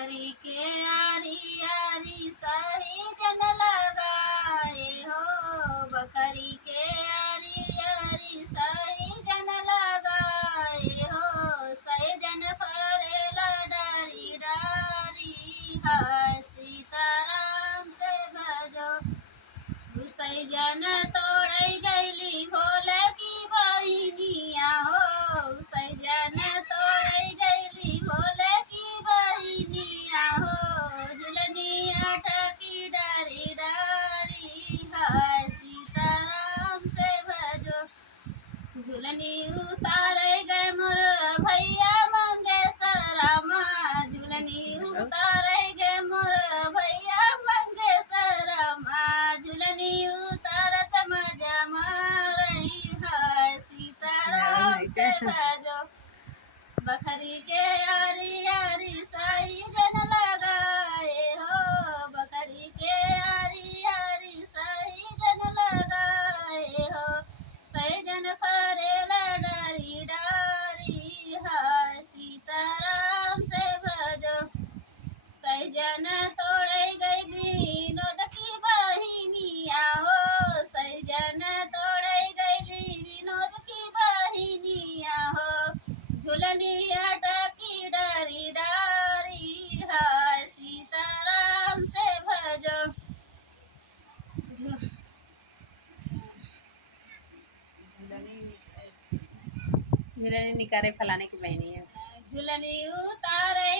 बकरी के आरी आरी सही जन लगाए हो, बकरी के आरी आरी सही जन लगाए हो, सही जन फरेला डारी डारी हाय सीताराम से भजो। सही जन तोड़ गैली भोले की बहिनिया हो, सही जन तोड़ गैली भोले की बहिनिया हो, झुलनिया टकी डारी डारी हाय सीताराम से भजो। झुलनी उतारे गए मोर भैया मंगेशरमा, झुलनी उतारे गए मोर भैया मंगेशरमा, झुलनी उतारत मजा मारई है सीताराम से भजो। बकरी के आरी आरी साई जन लगाए हो, बकरी के आरी आरी साई जन लगाए हो, सही जन फरेला डारी डारी हाय सीताराम से भजो। सही जन तोड़े गई विनोद की बहिनिया हो, सही जन तोड़े गई विनोद की बहिनिया हो, झुलनी अटकी डारी डारी हाय सीताराम से भजो। झुलनी निकारे फलाने की बहनी है। झुलनी उतारे